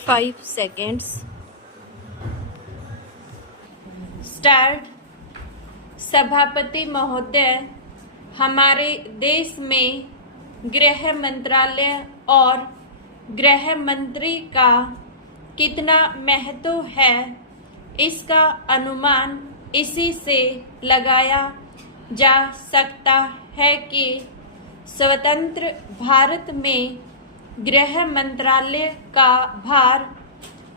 5 seconds. Start. सभापति महोदय, हमारे देश में गृह मंत्रालय और गृह मंत्री का कितना महत्व है, इसका अनुमान इसी से लगाया जा सकता है कि स्वतंत्र भारत में गृह मंत्रालय का भार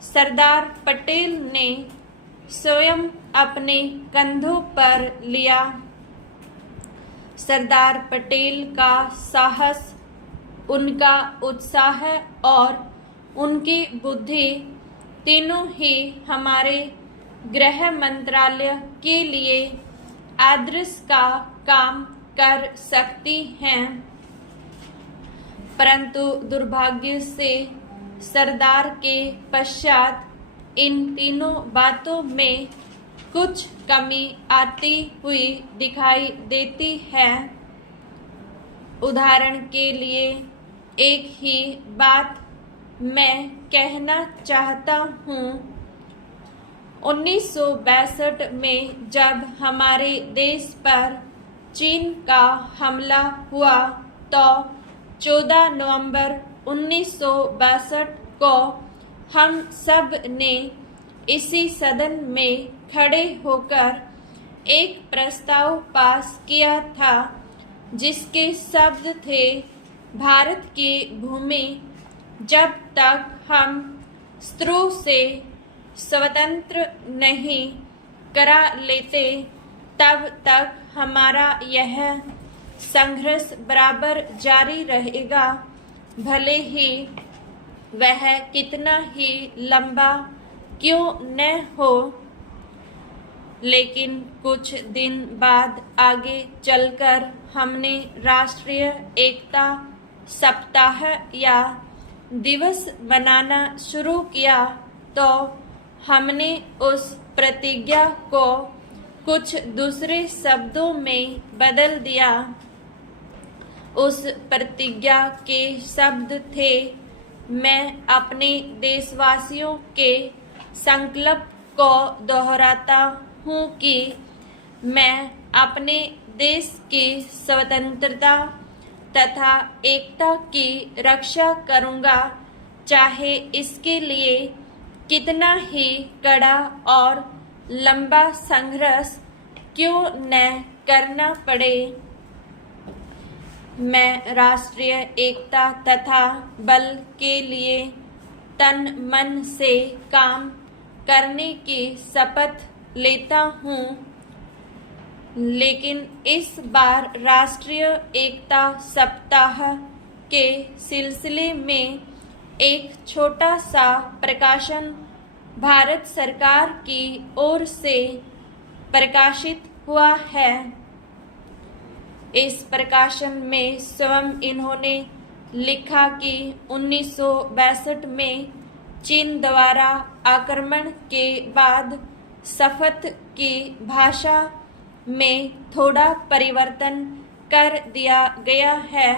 सरदार पटेल ने स्वयं अपने कंधों पर लिया। सरदार पटेल का साहस, उनका उत्साह और उनकी बुद्धि तीनों ही हमारे गृह मंत्रालय के लिए आदर्श का काम कर सकती हैं। परंतु दुर्भाग्य से सरदार के पश्चात इन तीनों बातों में कुछ कमी आती हुई दिखाई देती है। उदाहरण के लिए एक ही बात मैं कहना चाहता हूँ। 1962 में जब हमारे देश पर चीन का हमला हुआ तो 14 नवंबर 1962 को हम सब ने इसी सदन में खड़े होकर एक प्रस्ताव पास किया था, जिसके शब्द थे, भारत की भूमि जब तक हम शत्रु से स्वतंत्र नहीं करा लेते तब तक हमारा यह संघर्ष बराबर जारी रहेगा, भले ही वह कितना ही लंबा क्यों न हो। लेकिन कुछ दिन बाद आगे चलकर हमने राष्ट्रीय एकता सप्ताह या दिवस मनाना शुरू किया तो हमने उस प्रतिज्ञा को कुछ दूसरे शब्दों में बदल दिया। उस प्रतिज्ञा के शब्द थे, मैं अपने देशवासियों के संकल्प को दोहराता हूँ कि मैं अपने देश की स्वतंत्रता तथा एकता की रक्षा करूँगा, चाहे इसके लिए कितना ही कड़ा और लंबा संघर्ष क्यों न करना पड़े। मैं राष्ट्रीय एकता तथा बल के लिए तन मन से काम करने की शपथ लेता हूँ। लेकिन इस बार राष्ट्रीय एकता सप्ताह के सिलसिले में एक छोटा सा प्रकाशन भारत सरकार की ओर से प्रकाशित हुआ है। इस प्रकाशन में स्वयं इन्होंने लिखा कि 1962 में चीन द्वारा आक्रमण के बाद शपथ की भाषा में थोड़ा परिवर्तन कर दिया गया है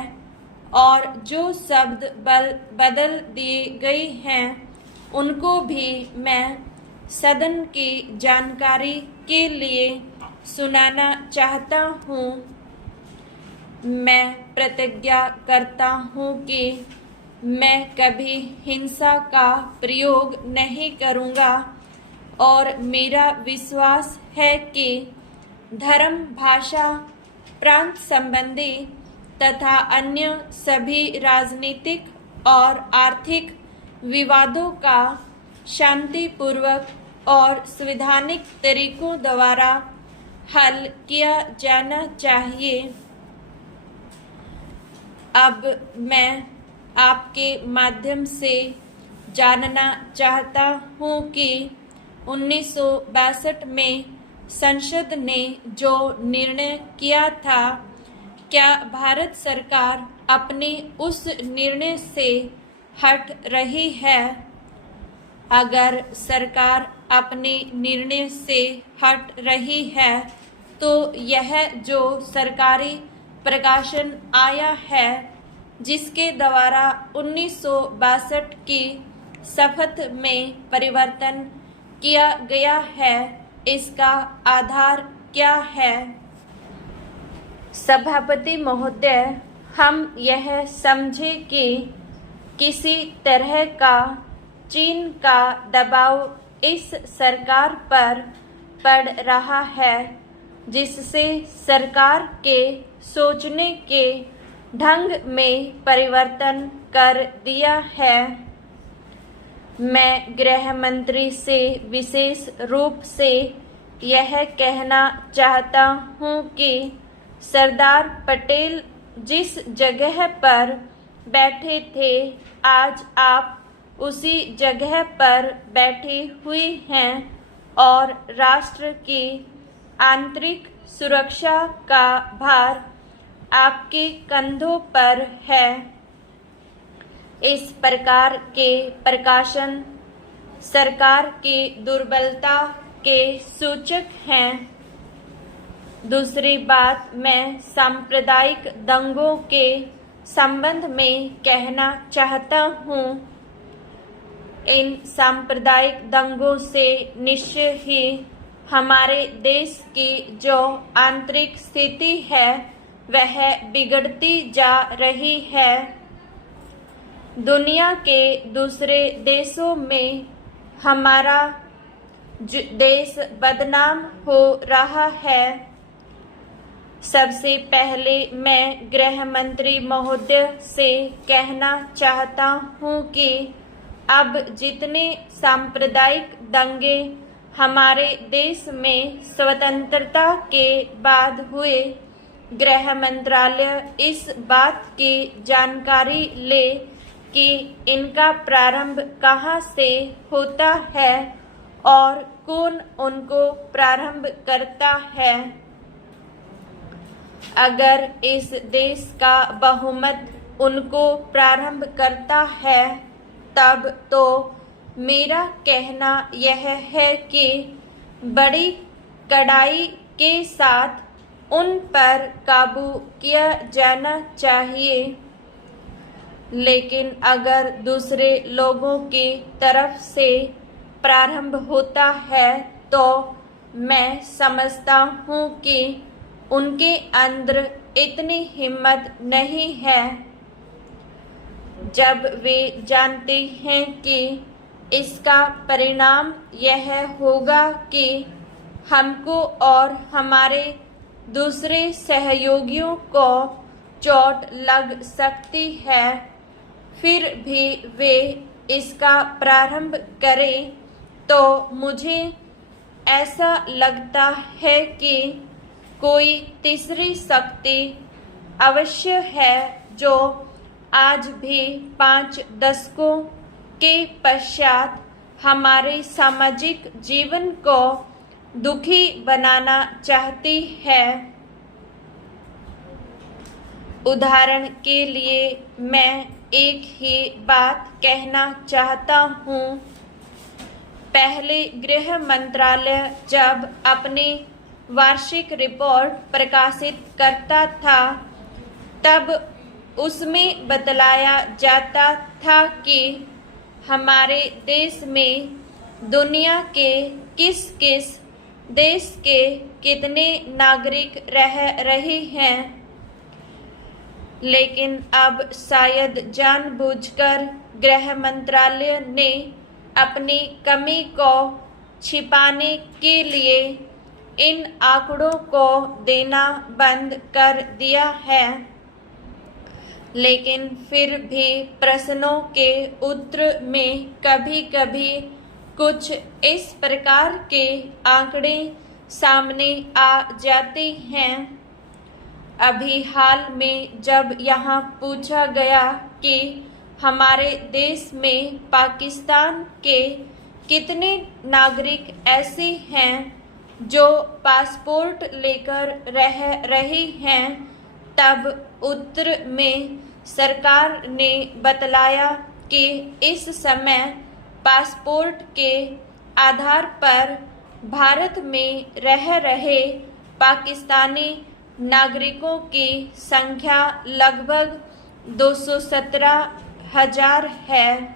और जो शब्द बदल दिए गए हैं उनको भी मैं सदन की जानकारी के लिए सुनाना चाहता हूँ। मैं प्रतिज्ञा करता हूँ कि मैं कभी हिंसा का प्रयोग नहीं करूँगा और मेरा विश्वास है कि धर्म, भाषा, प्रांत संबंधी तथा अन्य सभी राजनीतिक और आर्थिक विवादों का शांतिपूर्वक और संवैधानिक तरीकों द्वारा हल किया जाना चाहिए। अब मैं आपके माध्यम से जानना चाहता हूँ कि 1962 में संसद ने जो निर्णय किया था, क्या भारत सरकार अपने उस निर्णय से हट रही है? अगर सरकार अपने निर्णय से हट रही है तो यह जो सरकारी प्रकाशन आया है, जिसके द्वारा 1962 की शपथ में परिवर्तन किया गया है, इसका आधार क्या है? सभापति महोदय, हम यह समझे कि किसी तरह का चीन का दबाव इस सरकार पर पड़ रहा है, जिससे सरकार के सोचने के ढंग में परिवर्तन कर दिया है। मैं गृह मंत्री से विशेष रूप से यह कहना चाहता हूँ कि सरदार पटेल जिस जगह पर बैठे थे, आज आप उसी जगह पर बैठे हुए हैं और राष्ट्र की आंतरिक सुरक्षा का भार आपके कंधों पर है। इस प्रकार के प्रकाशन सरकार की दुर्बलता के सूचक हैं। दूसरी बात मैं सांप्रदायिक दंगों के संबंध में कहना चाहता हूँ। इन सांप्रदायिक दंगों से निश्चय ही हमारे देश की जो आंतरिक स्थिति है वह बिगड़ती जा रही है। दुनिया के दूसरे देशों में हमारा देश बदनाम हो रहा है। सबसे पहले मैं गृह मंत्री महोदय से कहना चाहता हूँ कि अब जितने सांप्रदायिक दंगे हमारे देश में स्वतंत्रता के बाद हुए, गृह मंत्रालय इस बात की जानकारी ले कि इनका प्रारंभ कहाँ से होता है और कौन उनको प्रारंभ करता है। अगर इस देश का बहुमत उनको प्रारंभ करता है, तब तो मेरा कहना यह है कि बड़ी कड़ाई के साथ उन पर काबू किया जाना चाहिए। लेकिन अगर दूसरे लोगों की तरफ से प्रारंभ होता है तो मैं समझता हूँ कि उनके अंदर इतनी हिम्मत नहीं है। जब वे जानते हैं कि इसका परिणाम यह होगा कि हमको और हमारे दूसरे सहयोगियों को चोट लग सकती है, फिर भी वे इसका प्रारंभ करें, तो मुझे ऐसा लगता है कि कोई तीसरी शक्ति अवश्य है जो आज भी 5 दशकों के पश्चात हमारे सामाजिक जीवन को दुखी बनाना चाहती है। उदाहरण के लिए मैं एक ही बात कहना चाहता हूँ। पहले गृह मंत्रालय जब अपनी वार्षिक रिपोर्ट प्रकाशित करता था, तब उसमें बतलाया जाता था कि हमारे देश में दुनिया के किस किस देश के कितने नागरिक रह रहे हैं। लेकिन अब शायद जानबूझकर गृह मंत्रालय ने अपनी कमी को छिपाने के लिए इन आंकड़ों को देना बंद कर दिया है। लेकिन फिर भी प्रश्नों के उत्तर में कभी-कभी कुछ इस प्रकार के आंकड़े सामने आ जाते हैं। अभी हाल में जब यहाँ पूछा गया कि हमारे देश में पाकिस्तान के कितने नागरिक ऐसे हैं जो पासपोर्ट लेकर रह रहे हैं, तब उत्तर में सरकार ने बतलाया कि इस समय पासपोर्ट के आधार पर भारत में रह रहे पाकिस्तानी नागरिकों की संख्या लगभग 217,000 है।